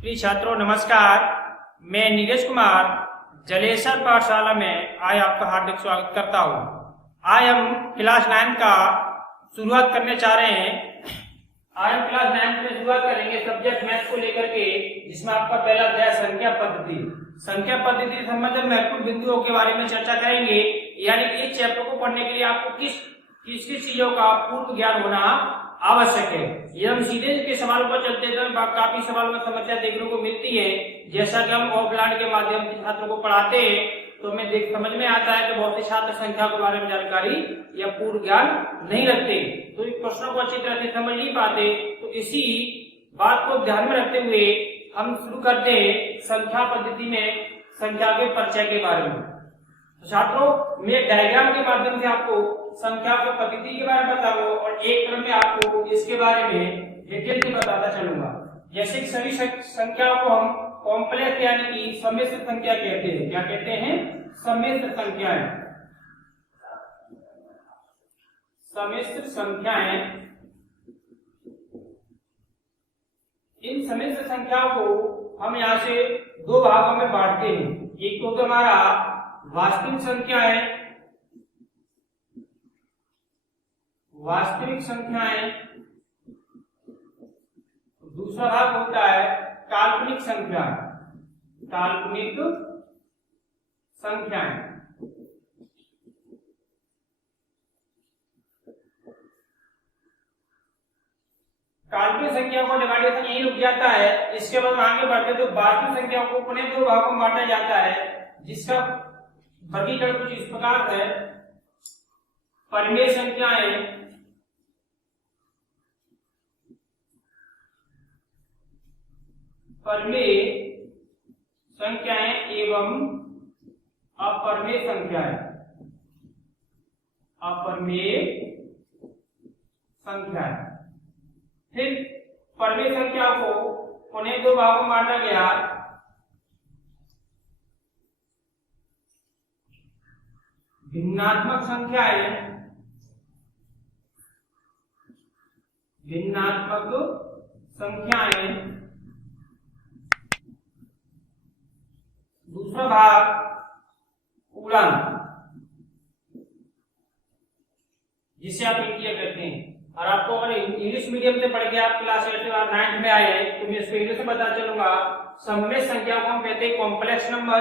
प्रिय छात्रों नमस्कार। मैं नीरज कुमार जलेसर पाठशाला में आज आपका हार्दिक स्वागत करता हूँ। आज हम क्लास 9 का शुरुआत करने जा रहे हैं। आज हम क्लास 9 में शुरुआत करेंगे सब्जेक्ट मैथ को लेकर के, जिसमें आपका पहला अध्याय संख्या पद्धति से संबंधित महत्वपूर्ण बिंदुओं के बारे में चर्चा करेंगे। यानी कि इस चैप्टर को पढ़ने के लिए आपको किस किस चीजों का पूर्व ज्ञान होना आवश्यक है। ये हम सीधे के सवालों पर चलते हैं तो काफी सवालों में समस्या देखने को मिलती है। जैसा कि हम ऑफलाइन के माध्यम से छात्रों को पढ़ाते हैं तो हमें समझ में आता है कि बहुत से छात्र संख्या के बारे में जानकारी या पूर्व ज्ञान नहीं रखते, तो इन प्रश्नों को अच्छी तरह से समझ नहीं पाते। तो इसी बात को ध्यान में रखते हुए हम शुरू करते हैं संख्या पद्धति में संख्या के परिचय के बारे में। तो छात्रों, मैं डायग्राम के माध्यम से आपको संख्या की पद्धति के बारे में बताऊंगा और एक क्रम में आपको इसके बारे में डिटेल से बताता चलूंगा। जैसे कि सभी संख्याओं को हम कॉम्प्लेक्स यानी कि सम्मिश्र संख्या कहते हैं। क्या कहते हैं? सम्मिश्र संख्याएं। सम्मिश्र संख्याएं, इन सम्मिश्र संख्याओं को हम यहाँ से दो भागों में बांटते हैं। एक तो हमारा वास्तविक संख्याएं, दूसरा भाग होता है काल्पनिक संख्याएं। काल्पनिक संख्या को डिवाइडेशन यही रुक जाता है। इसके बाद आगे बढ़ते तो वास्तविक संख्या को पुनः दो भागों में बांटा जाता है, जिसका वर्गीकरण कुछ इस प्रकार है। परिमेय संख्याएं, एवं अपरिमेय संख्याएं। फिर परिमेय संख्या को पुनः दो भागों में बांटा गया। भिन्नात्मक संख्याएं, दूसरा भाग पूर्णांक, जिसे आप इंटीजर कहते हैं। और आपको अगर इंग्लिश मीडियम से पढ़ के आप क्लास 9 में आए तो मैं इसको इंग्लिश में बता चलूंगा। सम्मिश्र संख्या को हम कहते हैं कॉम्प्लेक्स नंबर,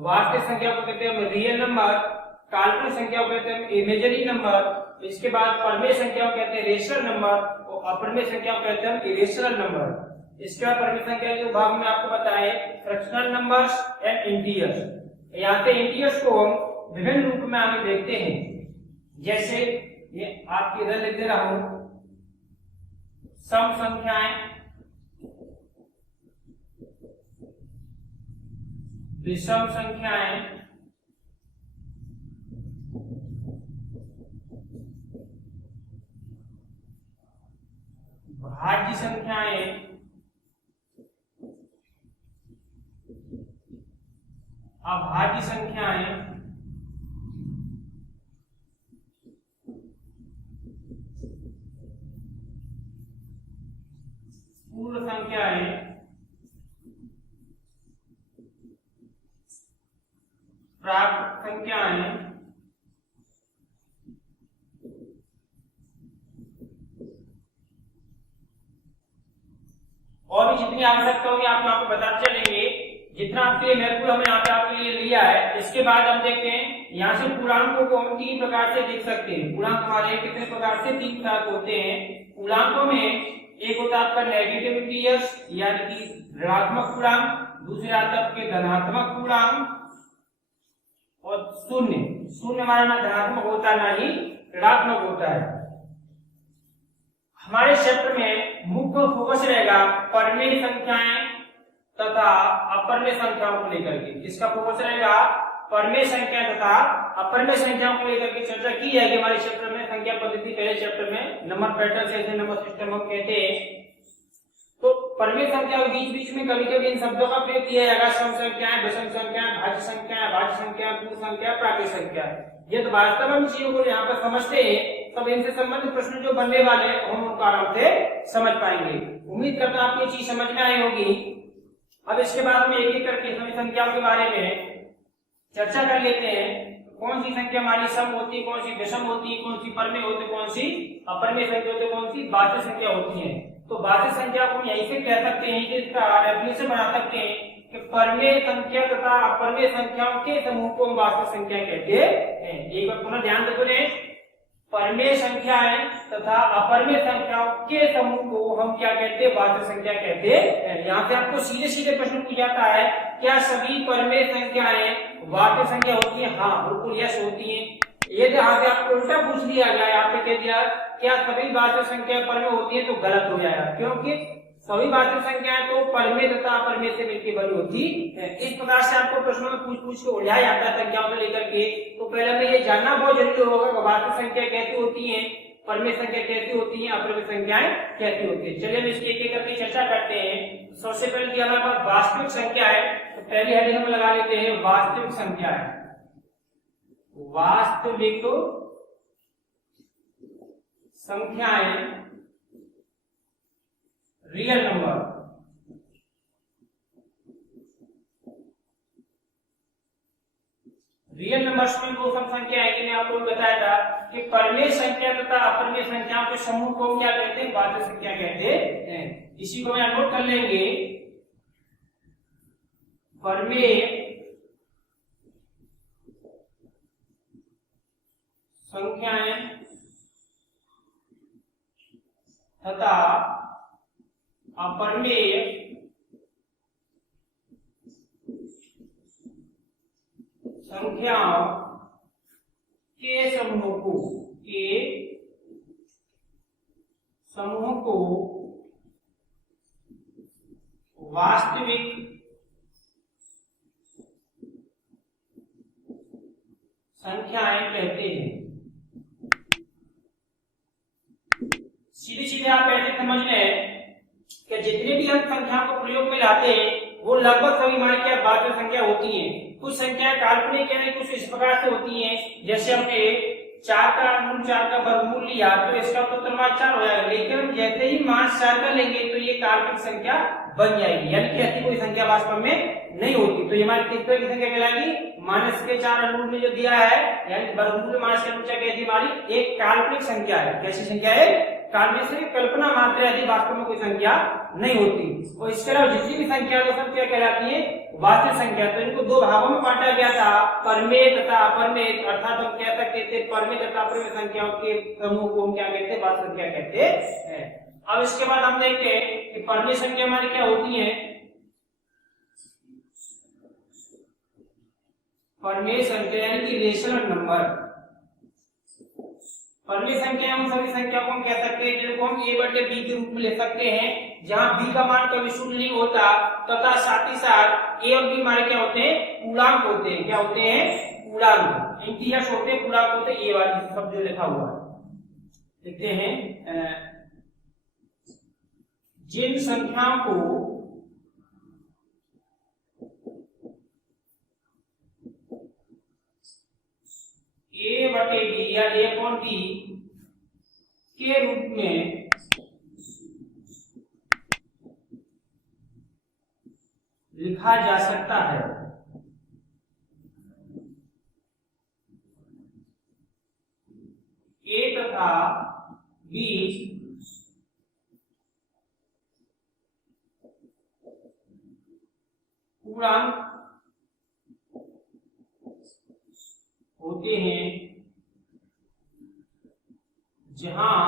वास्तविक संख्या को कहते हैं रियल नंबर, काल्पनिक संख्या को कहते हैं इमेजिनरी नंबर, इसके बाद परिमेय संख्या को कहते हैं रेशनल नंबर और अपरिमेय संख्या को कहते हैं इरेशनल नंबर। इसके बाद परिमेय संख्या के भाग में आपको बताए फ्रैक्शनल नंबर्स एंड इंटीजर्स। यहाँ पे इंटीजर्स को हम विभिन्न रूप में आगे देखते हैं। जैसे ये आपके इधर लिख दे रहा हूं, सम संख्याएं, विषम संख्याएं, भाज्य संख्याएं, अभाज्य संख्याएं, पूर्ण संख्याएं, प्राकृत संख्याएं, और भी जितनी आवश्यकता होगी आप आपको बताते चलेंगे। जितना आपके लिए महत्वपूर्ण हमने यहाँ पे आपके लिए लिया है। इसके बाद हम देखते हैं यहाँ से पूर्णांकों को हम 3 प्रकार से देख सकते हैं। पूर्णांक हमारे कितने प्रकार से? 3 प्रकार होते हैं। पूर्णांकों में एक होता है आपका नेगेटिव इंटीजर्स यानी कि ऋणात्मक पूर्णांक, दूसरे आता है आपके धनात्मक पूर्णांक और शून्य हमारा ना धनात्मक होता है ना ही ऋणात्मक होता है। हमारे चैप्टर में मुख्य फोकस रहेगा परिमेय संख्याएं तथा अपरिमेय संख्याओं को लेकर के। जिसका फोकस रहेगा परिमेय संख्या तथा अपरिमेय संख्याओं को लेकर के चर्चा की जाएगी हमारे चैप्टर में। संख्या पद्धति पहले चैप्टर में नंबर पैटर्न से नंबर सिस्टम हम कहते हैं। तो परिमेय संख्या के बीच बीच में कभी कभी इन शब्दों का प्रयोग किया जाएगा। सम संख्याएं, विषम संख्याएं, भाज्य संख्याएं, भाज्य संख्या, पूर्ण संख्या, प्राकृत संख्या। ये तो वास्तव में चीजों को यहाँ पर समझते हैं तब इनसे संबंधित प्रश्न जो बनने वाले हैं हम उनको आराम से समझ पाएंगे। उम्मीद करता हूं आपको ये चीज समझ में आई होगी। अब इसके बाद हम एक एक करके सभी संख्याओं के बारे में चर्चा कर लेते हैं। कौन सी संख्या हमारी सम होती है, कौन सी विषम होती है, कौन सी परमेय होती है, कौन सी अपरमेय संख्या होती है, कौन सी भाज्य संख्या होती है। तो भाज्य संख्या को हम यहीं से कह सकते हैं कि इसका डेफिनेशन बना सकते हैं कि परमेय संख्या तथा अपरमेय संख्याओं के समूह को हम भाज्य संख्या कहते हैं। एक बार पुनः ध्यान देते हैं, परमेय संख्याएं तथा अपरमेय संख्याओं के समूह को हम क्या कहते हैं, भाज्य संख्या कहते हैं। यहाँ से आपको सीधे सीधे प्रश्न पूछा जाता है, क्या सभी परमेय संख्याएं भाज्य संख्या होती है? हाँ बिल्कुल यस होती है। यदि यहाँ से आपको उल्टा पूछ लिया जाए, आपने कह दिया क्या सभी भाज्य संख्या परमेय होती है, तो गलत हो जाएगा, क्योंकि सभी भाज्य संख्याएं तो परमेय तथा अपरमेय से मिलकर बनी होती है। इस प्रकार से आपको प्रश्नों में पूछ के उलझाया जाता है संख्याओं को लेकर के। तो पहले में ये जानना बहुत जरूरी होगा कि भाज्य संख्या कैसी होती है, परमेय संख्या कैसी होती है, अपरमेय संख्याएं कैसी होती है। चलिए हम इसकी एक एक करके चर्चा करते हैं। सबसे पहले दिया हमारे पास वास्तविक संख्या है, तो पहली हेडिंग हम लगा लेते हैं वास्तविक संख्या है। वास्तविक संख्याएं, रियल नंबर। रियल नंबर्स में दो सम संख्या है कि मैं आपको बताया था कि परमेय संख्या तथा अपरमेय संख्याओं के समूह को क्या कहते हैं, भाज्य संख्या कहते हैं। इसी को मैं नोट कर लेंगे, परमेय संख्याएं तथा अपरमेय संख्याओं के समूह को वास्तविक संख्याएं कहते हैं। सीधे सीधे आप ऐसे समझ लें कि जितने भी हम संख्याओं को प्रयोग में लाते हैं वो लगभग सभी हमारी क्या भाज्य संख्या होती है। कुछ संख्याएं काल्पनिक है, कुछ इस प्रकार से होती हैं, जैसे हमने 4 का मूल 4 का वर्गमूल लिया तो इसका तो मान 4 हो जाएगा, लेकिन हम जैसे ही मान 4 का लेंगे तो ये काल्पनिक संख्या बन जाएगी, यानी कि ऐसी कोई संख्या वास्तव में नहीं होती। तो ये हमारी किस तरह की संख्या कहलाएगी, माइनस के 4 अंडरूट में जो दिया है, यानी वर्गमूल माइनस के अंडरूट कैसी हमारी एक काल्पनिक संख्या है। कैसी संख्या है, काल्पनिक से कल्पना मात्र, यदि वास्तव में कोई संख्या नहीं होती। और इसके अलावा जितनी भी संख्या वो सब क्या कहलाती है, वास्तविक संख्या। तो इनको दो भागों में बांटा गया था, परमेय तथा अपरमेय, अर्थात हम कह सकते थे परमेय तथा अपरमेय संख्याओं के समूह को हम क्या कहते हैं, वास्तविक संख्या कहते हैं। अब इसके बाद हम देखते हैं कि परमेय संख्या हमारी क्या होती है। परमेय संख्या यानी कि रेशनल नंबर। परमेय संख्या हम सभी संख्या को हम कह सकते हैं जिनको हम a/b के रूप में ले सकते हैं, जहां b का मान कभी शून्य नहीं होता तथा साथ ही साथ a और b हमारे क्या होते हैं, पूर्णांक होते हैं। क्या होते हैं, पूर्णांक। इंटीजर्स होते हैं, पूर्णांक होते हैं। a वाली शब्द जो लिखा हुआ है लिखते हैं, जिन संख्याओं को a/b या a/b के रूप में लिखा जा सकता है, a तथा b पूर्णांक होते हैं, जहां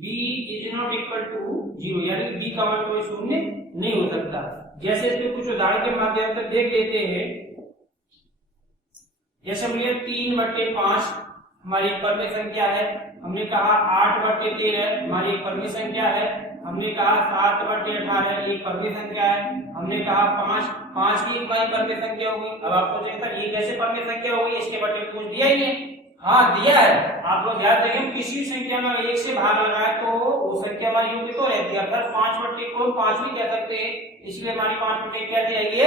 b is not equal to 0, यानी b का मान कोई शून्य नहीं हो सकता। जैसे इसमें कुछ उदाहरण के माध्यम से देख लेते हैं। जैसे हमने 3/5 हमारी परमेय संख्या है, हमने कहा 8/13 हमारी एक परमेय संख्या है, हमने कहा 7/18 एक परमेय संख्या है, हमने कहा 5 की एक बाई परमेय संख्या होगी। अब आप सोचेंगे सर ये कैसे परमेय संख्या होगी, इसके बटे कुछ दिया ही नहीं। हाँ दिया है, आप लोग याद रखें, किसी संख्या में 1 से भाग लगाए तो वो संख्या हमारी योग्य तो रहती है। अर्थात 5/5 भी कह सकते हैं, इसलिए हमारी 5/1 क्या जाएगी,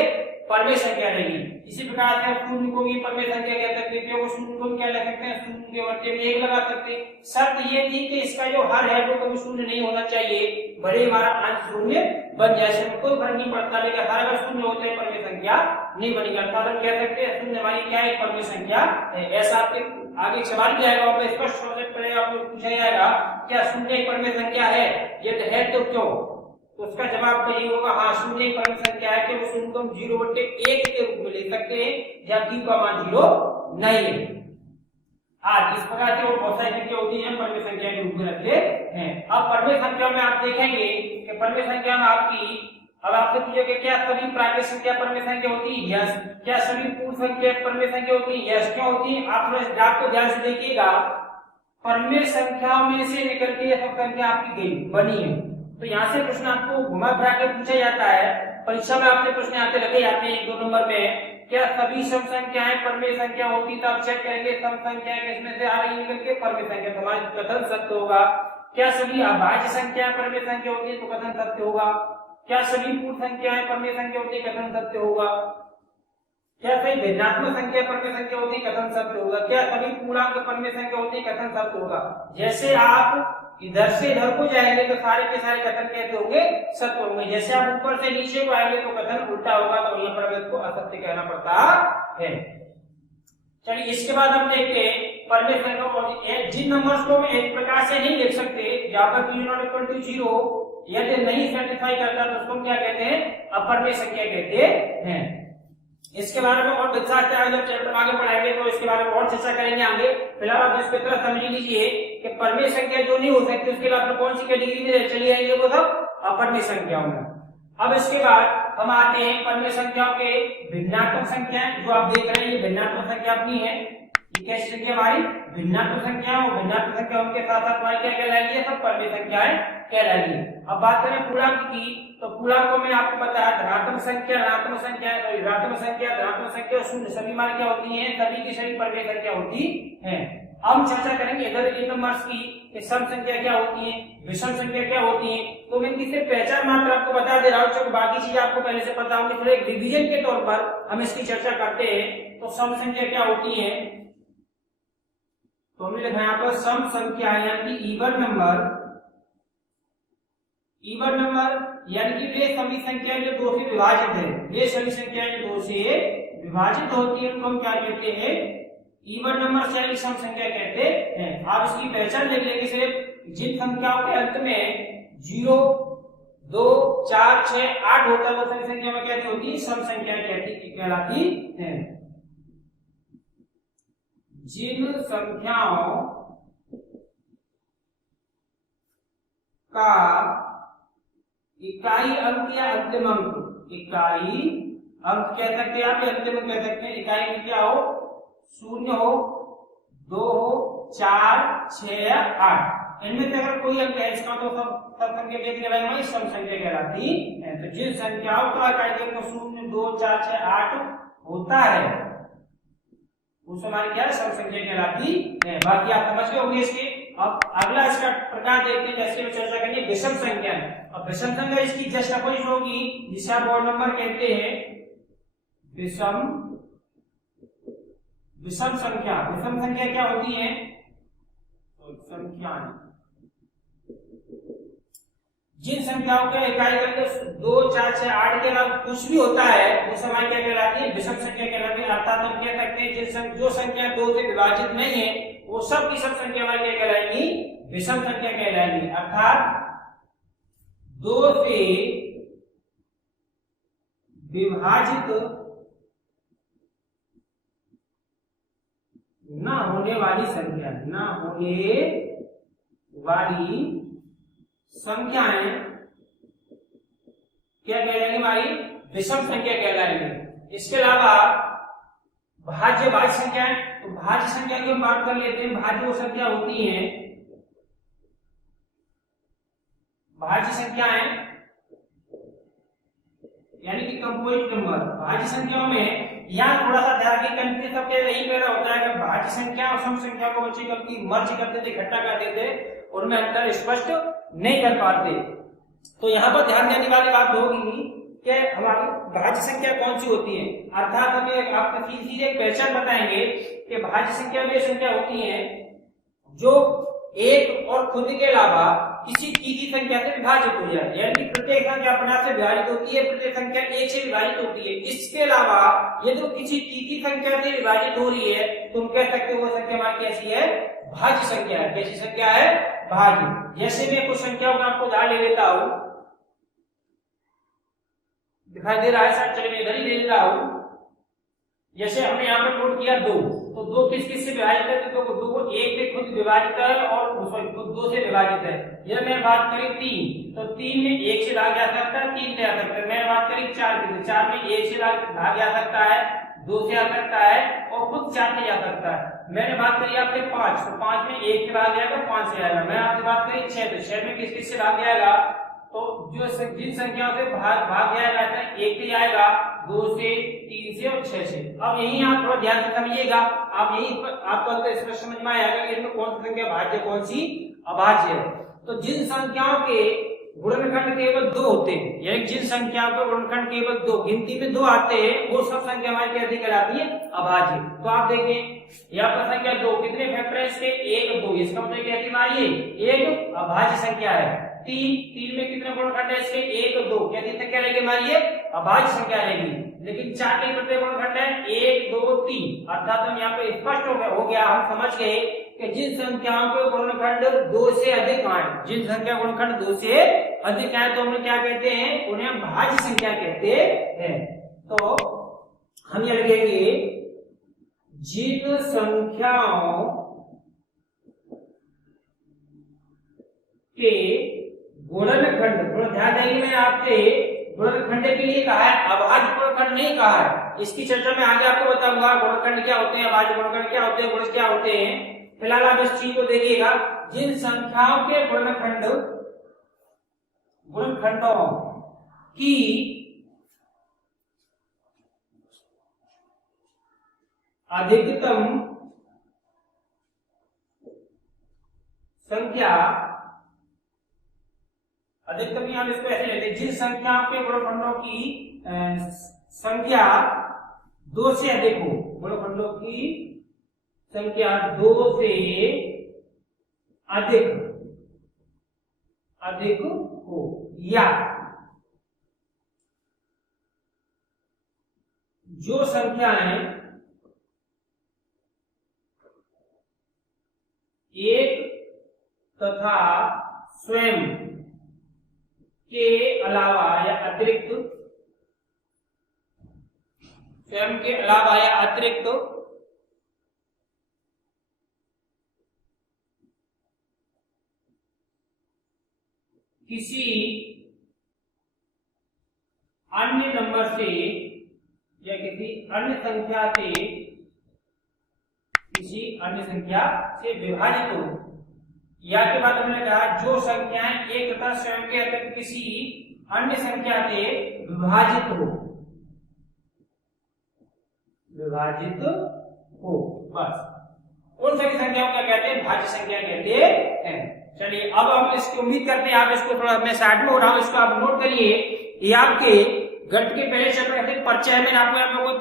परमेय संख्या रहेगी। इसी प्रकार से शून्य को भी परमेय संख्या कह सकते हैं, क्योंकि शून्य को क्या लिख सकते हैं, शून्य के बट्टे में 1 लगा सकते हैं। शर्त ये थी कि इसका जो हर है वो कभी शून्य नहीं होना चाहिए, भले हमारा अंश शून्य बन जाए, इसमें कोई फर्क नहीं पड़ता, लेकिन हर अगर शून्य होता है परमेय संख्या नहीं बनेगी। अर्थात हम कह सकते हैं शून्य हमारी क्या है, परमेय संख्या है। ऐसा आपके आगे सवाल भी आएगा, वहां पर स्पष्ट रूप से आपको पूछा जाएगा क्या शून्य एक परमेय संख्या है, यदि है तो क्यों। तो उसका जवाब तो यही होगा, हाँ शून्य एक परमेय संख्या है कि वो शून्य को हम 0/1 के रूप में ले सकते हैं, जहाँ q का मान 0 नहीं है। हाँ, इस प्रकार से वो बहुत सारी संख्या होती है परमेय संख्या के रूप में रखते हैं। अब परमेय संख्या में आप देखेंगे कि परमेय संख्या में आपकी, अब आपसे पूछोगे क्या सभी प्राकृतिक संख्या परमेय संख्या होती है, यस। क्या सभी पूर्ण संख्या परमेय संख्या होती है, यस। क्यों होती है, आप थोड़ा ग्राफ को ध्यान से देखिएगा, परमेय संख्याओं में से निकल के ये सब संख्या आपकी गई बनी है। तो यहाँ से प्रश्न आपको घुमा फिरा के पूछा जाता है, परीक्षा में आपसे प्रश्न आते लगे जाते हैं 1-2 नंबर में, क्या सभी सम संख्याएं परमेय संख्या होती, तो आप चेक करेंगे सम संख्याएं किसमें से आ रही निकल के, परमेय संख्या, तो हमारा कथन सत्य होगा। क्या सभी अभाज्य संख्याएं परमेय संख्या होती है, तो कथन सत्य होगा। क्या सभी पूर्ण संख्याएं परमेय संख्या होती है, कथन सत्य होगा। क्या सभी भिन्नात्मक संख्या परमेय संख्या होती है, कथन सत्य होगा। क्या सभी पूर्णांक परमेय संख्या होती है, कथन सत्य होगा। जैसे आप इधर से इधर को जाएंगे तो सारे के सारे कथन कैसे होंगे, सत्य होंगे। जैसे आप ऊपर से नीचे को आएंगे तो कथन उल्टा होगा, तो यहाँ पर इसको असत्य कहना पड़ता है। चलिए इसके बाद हम देखते हैं परमेय संख्या, और जिन नंबर्स को हम एक प्रकार से नहीं लिख सकते, जहां पर q0 यदि नहीं सेटिस्फाई करता तो उसको क्या कहते हैं, अपरमेय संख्या कहते हैं। इसके बारे में और विस्तार से जब चैप्टर आगे पढ़ाएंगे तो इसके बारे में और चर्चा करेंगे आगे। फिलहाल आप इसकी तरह समझ लीजिए कि परमेय संख्या जो नहीं हो सकती उसके लिए आप कौन सी कैटेगरी में चली जाएंगे, वो सब अपरमेय संख्याओं में। अब इसके बाद हम आते हैं परमेय संख्याओं के भिन्नात्मक संख्याएं, जो आप देख रहे हैं ये भिन्नात्मक संख्या अपनी है। ये कैसी संख्या हमारी भिन्नात्मक संख्या, और भिन्नात्मक संख्या उनके साथ साथ हमारी क्या कहलाएगी, सब परमेय संख्याएं कहलाएगी। अब बात करें पूर्णांक की, तो पूर्णांकों में आपको पता है धनात्मक संख्या, ऋणात्मक संख्या, ऋणात्मक संख्या, धनात्मक संख्या और शून्य सभी मान क्या होती हैं, सभी की सभी परमेय संख्या होती है। अब हम चर्चा करेंगे इधर इन नंबर्स की सम संख्या क्या होती है, विषम संख्या क्या होती है। तो मैं इनकी सिर्फ पहचान मात्र आपको बता दे रहा हूँ, क्योंकि बाकी चीजें आपको पहले से पता होंगी, थोड़े रिवीजन के तौर पर हम इसकी चर्चा करते हैं। तो सम संख्या क्या होती है, तो हमने लिखा यहाँ पर सम संख्या यानी कि इवन नंबर, इवन नंबर यानी कि वे सभी संख्याएं जो 2 से विभाजित है, वे सभी संख्याएं जो 2 से विभाजित होती है उनको हम क्या कहते हैं, इवन नंबर यानी सम संख्या कहते हैं। आप इसकी पहचान लिख लेंगे, सिर्फ जिन संख्याओं के अंत में 0, 2, 4, 6, 8 होता है वो सभी संख्या में कैसी होती है, सम संख्या कहलाती है। जिन संख्याओं का इकाई अंक या अंतिम अंक, इकाई अंक कह सकते हैं आप, अंतिम अंक कह सकते हैं, इकाई अंक क्या हो, 0 हो, 2 हो, 4, 6 या 8, इनमें से अगर कोई अंक है इसका तो सब संख्या कैसी कहलाएगी, सम संख्या कहलाती है। तो जिन संख्याओं का इकाई अंक 0, 2, 4, 6, 8 होता है उस हमारी क्या है, सम संख्या कहलाती है। बाकी आप समझ गए होंगे इसके। अब अगला इसका प्रकार देखते हैं, जैसे चर्चा करेंगे विषम संख्या। अब विषम संख्या इसकी जस्ट अपोजिट होगी, जिसे आप बोर्ड नंबर कहते हैं विषम, विषम संख्या। विषम संख्या क्या होती है, तो संख्या जिन संख्याओं के इकाई अंक 2, 4, 6, 8 के अलावा कुछ भी होता है वो समय क्या कहलाती है, विषम संख्या कहलाती है। अर्थात हम कह सकते हैं जो संख्या 2 से विभाजित नहीं है वो सब की सब संख्या हमारी क्या कहलाएंगी, विषम संख्या कहलाएंगी। अर्थात 2 से विभाजित न होने वाली संख्या, न होने वाली संख्याएं क्या कहलाएंगे, हमारी विषम संख्या कहलाएंगे। इसके अलावा भाज्य भाज्य संख्याएं, तो भाज्य संख्या की हम बात कर लेते हैं। भाज्य वो संख्या होती है, भाज्य संख्याएं यानी कि कंपोजिट नंबर। भाज्य संख्याओं में यहाँ थोड़ा सा ध्यान की कंफ्यूजन सबके यही पैदा होता है कि भाज्य संख्या और सम संख्या को बच्चे कभी मर्ज करते थे, इकट्ठा करते थे, उनमें अंतर स्पष्ट नहीं कर पाते। तो यहाँ पर ध्यान देने वाली बात होगी कि हमारी भाज्य संख्या कौन सी होती है, अर्थात हमें आपको सीधे एक पहचान बताएंगे कि भाज्य संख्या वे संख्या होती है जो एक और खुद के अलावा किसी तीसरी संख्या से विभाजित हो जाए, यानी कि प्रत्येक संख्या अपने आप से विभाजित होती है, प्रत्येक संख्या एक से विभाजित होती है। इसके अलावा यदि वो किसी तीसरी संख्या से विभाजित हो रही है तो हम कह सकते हो वो संख्या हमारी कैसी है, भाज्य संख्या है। कैसी संख्या है, भाज्य। जैसे मैं कुछ संख्याओं का आपको उदाहरण ले लेता हूं, दिखाई दे रहा है सर, चलिए मैं इधर ही ले लेता हूं। जैसे हमने यहाँ पर नोट किया 2, तो 2 किस किस से विभाजित है, तो 2 एक से खुद विभाजित है और सॉरी खुद 2 से विभाजित है। यदि मैं बात करें 3, तो 3 में 1 से भाग जा सकता है, 3 से आ सकता है। मैं बात करें 4 की, तो 4 में 1 से भाग जा सकता है, 2 से आ सकता है और खुद 4 से जा सकता है। मैंने बात करी आपसे 5, तो 5 में 1 से भाग जाएगा, 5 से आएगा। मैं आपसे बात करी 6, तो 6 में किस किस से भाग जाएगा, तो जो जिन संख्याओं से भाग जाएगा 1 से आएगा, 2 से, 3 से और 6 से। अब यही आप थोड़ा ध्यान से समझिएगा, आप यही आपको तो स्पष्ट समझ में आएगा कि इसमें कौन सी संख्या भाज्य कौन सी अभाज्य है। तो जिन संख्याओं के गुणनखंड केवल 2 होते हैं, यानी जिन संख्याओं के गुणनखंड केवल 2, गिनती में 2 आते हैं, वो सब संख्या हमारी कैसी कहलाती है, अभाज्य। तो आप देखें यहाँ पर संख्या 2 कितने फैक्टर है इसके, 1 2, इसका मतलब कैसी हमारी एक अभाज्य संख्या है। 3 में कितने गुणनखंड है इसके, 1 2, कैसी संख्या रहेगी हमारी ये अभाज्य संख्या रहेगी। लेकिन 4 के कितने गुणनखंड है, 1 2 3, अर्थात हम यहाँ पे स्पष्ट हो गया, हम समझ गए कि जिन संख्याओं के गुणनखंड 2 से अधिक आए, जिन संख्या गुणनखंड 2 से अधिक आए तो हम क्या कहते हैं, उन्हें हम भाज्य संख्या कहते हैं। तो हम ये लिखेंगे जिन संख्याओं के गुणनखंड, थोड़ा ध्यान देंगे, मैं आपसे गुणनखंड के लिए कहा है, अभाज्य गुणनखंड नहीं कहा है। इसकी चर्चा में आगे आपको बताऊंगा गुणनखंड क्या होते हैं, अभाज्य गुणनखंड क्या होते हैं, गुणज क्या होते हैं। फिलहाल आप इस चीज को देखिएगा, जिन संख्याओं के गुणनखंडों की अधिकतम संख्या, अधिकतम हम इसको ऐसे लेते हैं, जिन संख्याओं के गुणनखंडों की संख्या 2 से अधिक हो, गुणनखंडों की संख्या 2 से अधिक हो, या जो संख्याएं एक तथा स्वयं के अलावा या अतिरिक्त, स्वयं के अलावा या अतिरिक्त किसी अन्य नंबर से या किसी अन्य संख्या से, किसी अन्य संख्या से विभाजित हो, या के बाद हमने कहा जो संख्याएं एक तथा स्वयं के अतिरिक्त किसी अन्य संख्या से विभाजित हो, बस उन सभी संख्याओं क्या कहते हैं, भाज्य संख्या कहते हैं। चलिए अब हम इसकी उम्मीद करते हैं आप इसको थोड़ा, मैं साइड में हो रहा हूं, इसको आप नोट करिए। ये आपके गणित के पहले चैप्टर के परिचय है, मैंने आपको यहाँ पे कोई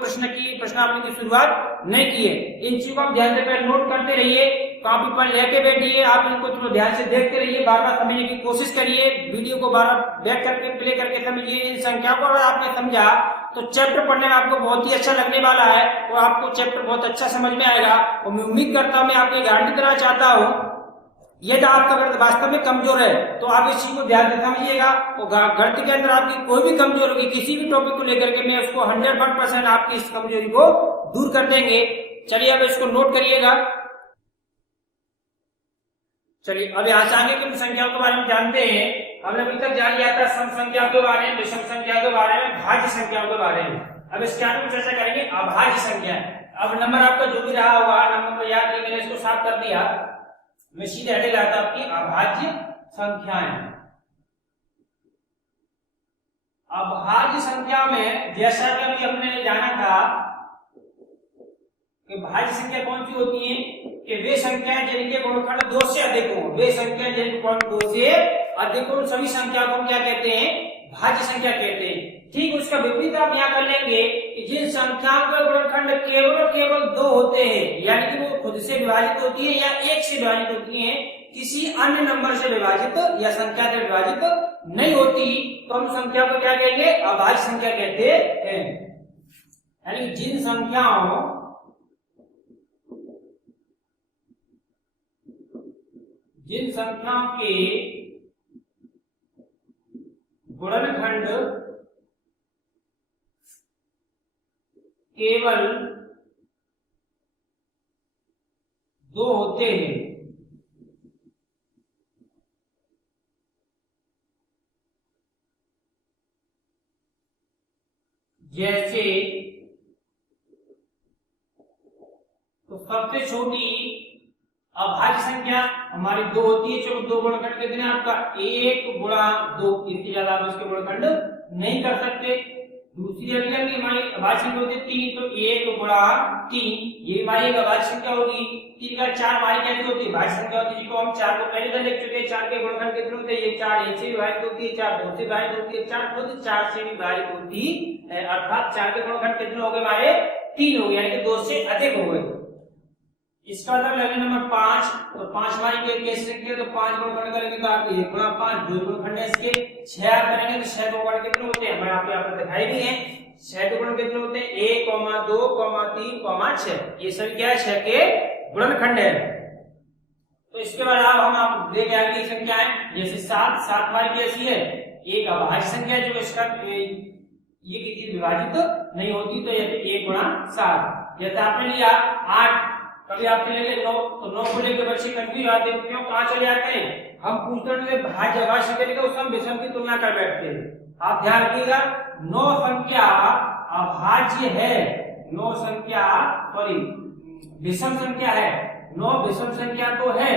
प्रश्नावली की शुरुआत नहीं की है। इन चीजों को आप ध्यान से पहले नोट करते रहिए, कॉपी पर लेके बैठिए, आप इनको थोड़ा ध्यान से देखते रहिए, बार बार समझने की कोशिश करिए, वीडियो को बार बार बैक करके प्ले करके समझिए। इन संख्याओं को अगर आपने समझा तो चैप्टर पढ़ने में आपको बहुत ही अच्छा लगने वाला है और आपको चैप्टर बहुत अच्छा समझ में आएगा। और मैं उम्मीद करता हूं, मैं आपको गारंटी देना चाहता हूं, यदि आपका गणित वास्तव में कमजोर है तो आप इस चीज को ध्यान से समझिएगा और गणित के अंदर आपकी कोई भी कमजोरी होगी, किसी भी टॉपिक को लेकर के मैं उसको 100% आपकी इस कमजोरी को दूर कर देंगे। चलिए अब इसको नोट करिएगा। चलिए अब यहाँ से आगे की संख्याओं के बारे में जानते हैं। हमने अभी तक जान लिया था सम संख्याओं के बारे में, विषम संख्या के बारे में, भाज्य संख्याओं के बारे में। अब इसके आगे चर्चा करेंगे अभाज्य संख्या। अब नंबर आपका जो भी रहा होगा, नंबर को याद नहीं, मैंने इसको साफ कर दिया, मैं सीधे हेडिंग लाता आपकी अभाज्य संख्याएं। अभाज्य संख्या में जैसा कि अभी हमने जाना था कि भाज्य संख्या कौन सी होती है, कि वे संख्याएं जिनके गुणनखंड 2 से अधिक हो, वे संख्याएं जिनके गुणनखंड 2 से अधिक हो, सभी संख्या को हम क्या कहते हैं, भाज्य संख्या कहते हैं। ठीक उसका विपरीत आप यहाँ कर लेंगे कि जिन संख्याओं के गुणनखंड केवल और केवल 2 होते हैं, यानी कि वो खुद से विभाजित होती है या 1 से विभाजित होती है, किसी अन्य नंबर से विभाजित या संख्या से विभाजित नहीं होती, तो हम संख्या को क्या कहेंगे? अभाज्य संख्या कहते हैं। यानी जिन संख्याओं के गुणनखंड केवल 2 होते हैं, जैसे तो सबसे छोटी अभाज्य संख्या हमारी 2 होती है। चलो 2 गुणनखंड कितने आपका 1 गुणा 2, इससे ज्यादा आप इसके गुणनखंड नहीं कर सकते। दूसरी हमारी अभाज्य संख्या होती है 3, तो 1 गुणा 3 ये हमारी एक अभाज्य संख्या होगी। 3 का 4 हमारी कैसी होती है? भाज्य संख्या होती है, जिसको हम 4 को पहले देख चुके हैं। 4 के गुणनखंड कितने होते हैं? ये 4 1 से विभाजित होती है, 4 2 से विभाजित होती है, 4 खुद 4 से विभाजित होती है, अर्थात 4 के गुणनखंड कितने हो गए हमारे? 3 हो गए, यानी कि 2 से अधिक हो गए। इसका मतलब लगे नंबर 5, तो 5 हमारी कैसे संख्या? तो 5 गुणनखंड करेंगे तो आपके 1 गुणा 5 2 गुणनखंड है इसके। 6 आप करेंगे तो 6 गुणनखंड कितने होते हैं? हमें आपको यहाँ पर दिखाई भी है। 6 के गुणनखंड कितने होते हैं? 1, 2, 3, 6। ये सभी क्या है? 6 के गुणनखंड है। तो इसके बाद हम आप देख आगे संख्याएं, जैसे 7 हमारी कैसी है? एक अभाज्य संख्या जो इसका ये किसी विभाजित नहीं होती, तो ये 1 गुणा 7। जैसे आपने लिया 8, कभी आपसे लेंगे 9, तो 9 को लेकर बच्चे कंफ्यूज आते हैं, क्यों कहां चले जाते हैं? हम पूछते हैं भाज्य अभाज्य संख्या लेकर उसमें विषम की तुलना कर बैठते हैं। आप ध्यान रखिएगा, 9 संख्या अभाज्य है, 9 संख्या सॉरी विषम संख्या है। 9 विषम संख्या तो है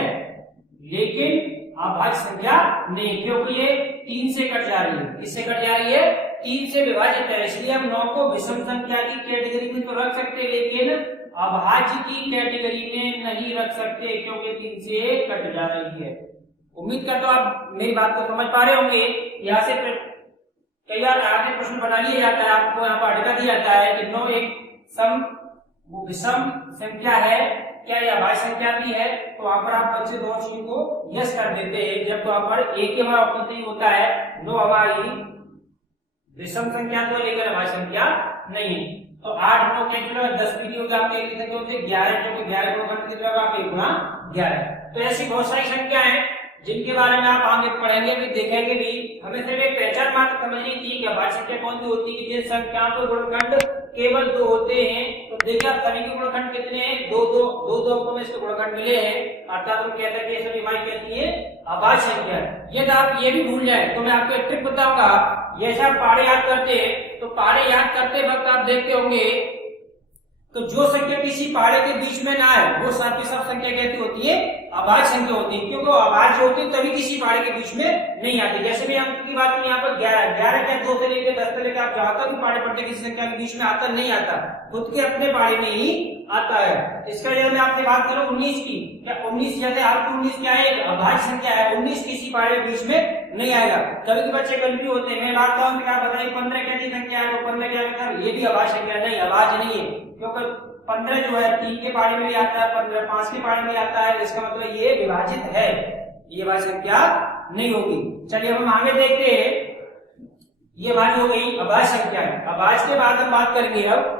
लेकिन अभाज्य संख्या नहीं, क्योंकि ये 3 से कट जा रही है। किससे कट जा रही है? 3 से विभाजित है, इसलिए हम 9 को विषम संख्या की कैटेगरी में तो रख सकते हैं, लेकिन अभाज्य की कैटेगरी में नहीं रख सकते, क्योंकि 3 से कट जा रही है। उम्मीद करता हूं आप मेरी बात को समझ पा रहे होंगे। यहाँ से कई बार आगे प्रश्न बना लिया जाता है, आपको यहाँ पर अटका दिया जाता है कि 9 एक विषम संख्या है क्या, यह अभाज्य संख्या भी है? तो वहां पर आप बच्चे दोनों चीज को यस कर देते हैं, जब वहां पर एक ही हमारा ऑप्शन सही होता है। 9 हमारी विषम संख्या तो लेकिन अभाज्य संख्या नहीं। तो 8 9 कैंसिल होगा, 10 भी होगा आपके एक संख्या होते 11, जो कि 11 गुणनखंड कितना होगा आपके 1 गुणा 11। तो ऐसी बहुत सारी संख्याएं हैं जिनके बारे में आप आगे पढ़ेंगे भी, देखेंगे भी। हमें सिर्फ एक पहचान मात्र समझनी थी कि अभाज्य संख्या कौन सी होती है, कि जिन संख्याओं के गुणनखंड केवल 2 होते हैं। तो देखिए आप सभी के गुणनखंड कितने हैं? 2 अंकों में इसके गुणनखंड मिले हैं, अर्थात हम कहते हैं कि सभी हमारी कहती है अभाज्य संख्या। यदि आप ये भी भूल जाए तो मैं आपको एक ट्रिक बताऊंगा। जैसे आप पहाड़े याद करते हैं, तो पहाड़े याद करते वक्त आप देखते होंगे तो जो संख्या किसी पहाड़े के बीच में ना है वो सब संख्या कहती होती है अभाज्य संख्या होती है, क्योंकि अभाज्य होती है तभी किसी पहाड़े के बीच में नहीं आती। जैसे भी हम की बात करें यहाँ पर 11 क्या 2 से लेकर 10 से लेकर आप जहां तक भी पहाड़े पड़ते किसी संख्या के बीच में आता नहीं आता, खुद के अपने पहाड़े में ही आता है। इसका जब मैं आपसे बात करूं 19 की, क्या 19 जैसे आपको 19 क्या है? एक अभाज्य संख्या है। 19 किसी पहाड़े के बीच में नहीं आएगा। कभी के बच्चे कंफ्यूज होते हैं, मैं बात कहूं क्या बताइए 15 कैसी संख्या है? तो 15 क्या है? ये भी अभाज्य संख्या नहीं, अभाज्य नहीं है, क्योंकि 15 जो है 3 के पहाड़े में भी आता है, 15 5 के पहाड़े में आता है, इसका मतलब ये विभाजित है, ये अभाज्य संख्या नहीं होगी। चलिए हम आगे देखते हैं। ये हमारी हो गई अभाज्य संख्या। अभाज्य के बाद हम बात करेंगे अब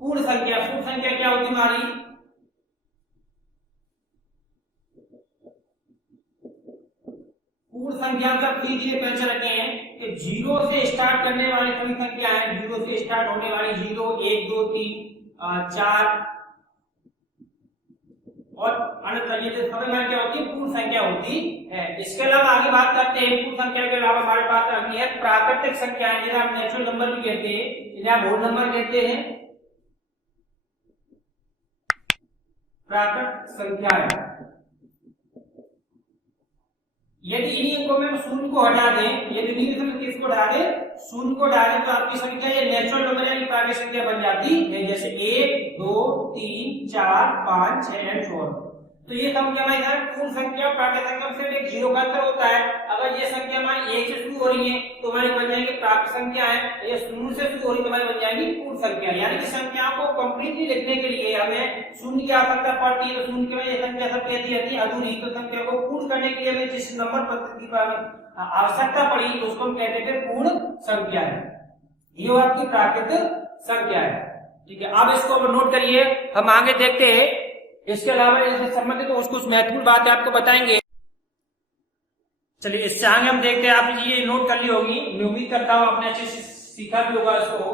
पूर्ण संख्या। पूर्ण संख्या क्या होती है हमारी? पूर्ण संख्या का सीधे पहचान रखे हैं कि 0 से स्टार्ट करने वाली सभी संख्याएं, 0 से स्टार्ट होने वाली 0 1 2 3 4 और अन्य तरीके से सभी क्या होती है? पूर्ण संख्या होती है। इसके अलावा आगे बात करते हैं पूर्ण संख्या के अलावा हमारे पास आती है प्राकृतिक संख्याएं, जिन्हें हम नेचुरल नंबर भी कहते हैं, जिन्हें हम होल नंबर कहते हैं। प्राकृतिक संख्याएं यदि इन्हीं अंकों में शून्य को हटा दें, यदि इन्हीं किसको हटा दें? शून्य को डालें, तो आपकी संख्या ये नेचुरल नंबर यानी प्राकृतिक संख्या बन जाती है, जैसे 1 2 3 4 5 6 और 4। तो ये संख्या हमारी पूर्ण संख्या प्राकृत संख्या में सिर्फ एक जीरो का अंतर होता है। अगर ये संख्या हमारी 1 से शुरू हो रही है तो हमारी बन जाएंगी प्राकृत संख्या है, ये शून्य से शुरू हो रही है तो हमारी बन जाएंगी पूर्ण संख्या। यानी कि संख्याओं को कंप्लीटली लिखने के लिए हमें शून्य की आवश्यकता पड़ती है, तो शून्य के ये संख्या सब कहती रहती है अधूरी, तो संख्या को पूर्ण करने के लिए हमें जिस नंबर पद्धति की आवश्यकता पड़ी तो उसको हम कहते थे पूर्ण संख्या है। ये आपकी प्राकृत संख्या है। ठीक है, अब इसको नोट करिए, हम आगे देखते हैं। इसके अलावा इससे संबंधित कुछ महत्वपूर्ण बातें आपको बताएंगे। चलिए इससे आगे हम देखते हैं, आपने ये नोट कर ली होगी, मैं उम्मीद करता हूं आपने अच्छे से सीखा भी होगा इसको।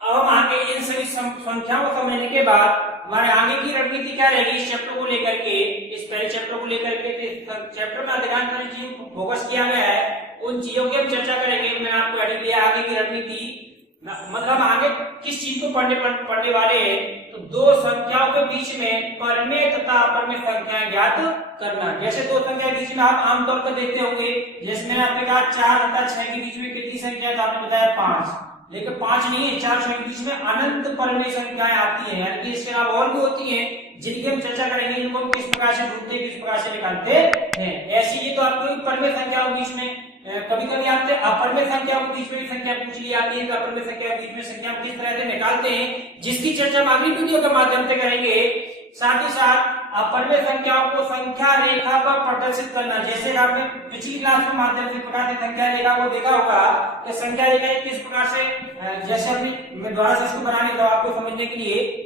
अब हम आगे इन सभी संख्याओं को समझने के बाद हमारे आगे की रणनीति क्या रहेगी इस चैप्टर को लेकर के, इस पहले चैप्टर को लेकर के। चैप्टर में अधिकांश चीजों को फोकस किया गया है, उन चीजों की हम चर्चा करेंगे। मैंने आपको एडिट दिया आगे की रणनीति, मतलब आगे किस चीज को पढ़ने वाले हैं, तो दो संख्याओं के बीच में परमेय तथा अपरमेय संख्याएं ज्ञात करना। जैसे दो संख्या के बीच में आप आमतौर पर देखते होंगे, जैसे मैंने आपने कहा 4 तथा 6 के बीच में कितनी संख्या, तो आपने बताया 5, लेकिन 5 नहीं है, 4 6 के बीच में अनंत परमेय संख्याएं आती है। यानी कि इसके अलावा और भी होती है जिनकी हम चर्चा करेंगे, इनको हम किस प्रकार से ढूंढते हैं, किस प्रकार से निकालते हैं। ऐसी ये तो आपको परमेय संख्याओं के बीच में, कभी कभी आपसे अपरमेय संख्याओं के बीच में संख्या पूछ ली जाती है, तो अपरमेय संख्या के बीच में संख्या किस तरह से निकालते हैं, जिसकी चर्चा हम अगली वीडियो के माध्यम से करेंगे। साथ ही साथ अपरमेय संख्याओं को संख्या रेखा पर प्रदर्शित करना, जैसे आपने पिछली क्लास के माध्यम से प्रकार की संख्या रेखा को देखा होगा कि संख्या रेखा किस प्रकार से, जैसे अभी मैं दोबारा से इसको बनाने दो आपको समझने के लिए।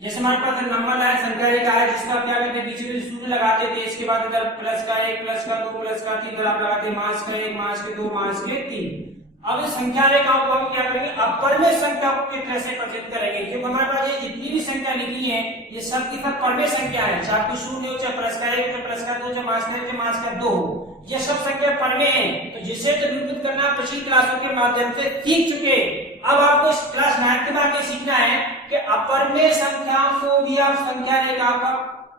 जैसे हमारे पास नंबर लाइन संख्या रेखा है, जिसका आप क्या करते हैं, बीच में शून्य लगाते थे, इसके बाद इधर प्लस का 1, प्लस का 2, प्लस का 3, इधर आप लगाते हैं मास का 1, मास के 2, मास के 3। अब इस संख्या रेखाओं को हम क्या करेंगे, अपरमेय संख्या को किस तरह से प्रदर्शित करेंगे, क्योंकि हमारे पास ये जितनी भी संख्या लिखी है ये सब की सब परमेय संख्या है, चाहे तो शून्य हो, चाहे प्लस का 1, चाहे प्लस का 2, चाहे मास का 1, चाहे मास का 2, ये सब संख्या परमेय है। तो जिसे तो निरूपित करना पिछली क्लासों के माध्यम से सीख चुके। अब आपको इस क्लास 9 के बाद ये सीखना है कि अपरमेय संख्याओं को भी आप संख्या रेखा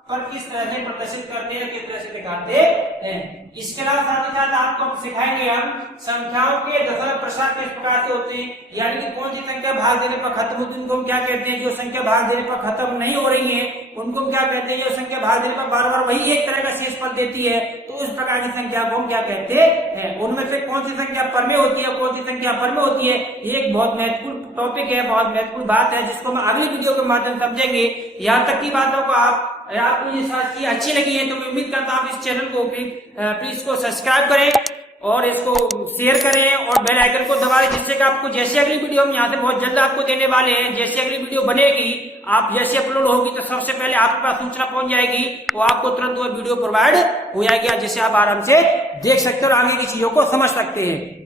पर किस तरह से प्रदर्शित करते हैं, किस तरह से दिखाते हैं। इसके अलावा साथ ही साथ आपको सिखाएंगे हम संख्याओं के दशमलव प्रसार किस प्रकार से होते हैं, यानी कि कौन सी संख्या भाग देने पर खत्म होती है उनको हम क्या कहते हैं, जो संख्या भाग देने पर खत्म नहीं हो रही है उनको हम क्या कहते हैं, जो संख्या भाग देने पर बार बार वही एक तरह का शेष पद देती है, तो उस प्रकार की संख्या को हम क्या कहते हैं। उनमें से कौन सी संख्या परमेय होती है, कौन सी संख्या अपरमेय होती है, ये एक बहुत महत्वपूर्ण टॉपिक है, बहुत महत्वपूर्ण बात है, जिसको हम अगली वीडियो के माध्यम से समझेंगे। यहाँ तक की बातों को आपको ये सारी अच्छी लगी है तो मैं उम्मीद करता हूँ आप इस चैनल को प्लीज को सब्सक्राइब करें और इसको शेयर करें और बेल आइकन को दबाएं, जिससे कि आपको जैसे अगली वीडियो हम यहाँ से बहुत जल्द आपको देने वाले हैं, जैसे अगली वीडियो बनेगी आप जैसे अपलोड होगी तो सबसे पहले आपके पास सूचना पहुंच जाएगी, वो आपको तुरंत वो वीडियो प्रोवाइड हो जाएगी, जिससे आप आराम से देख सकते हो और आगे की चीजों को समझ सकते हैं।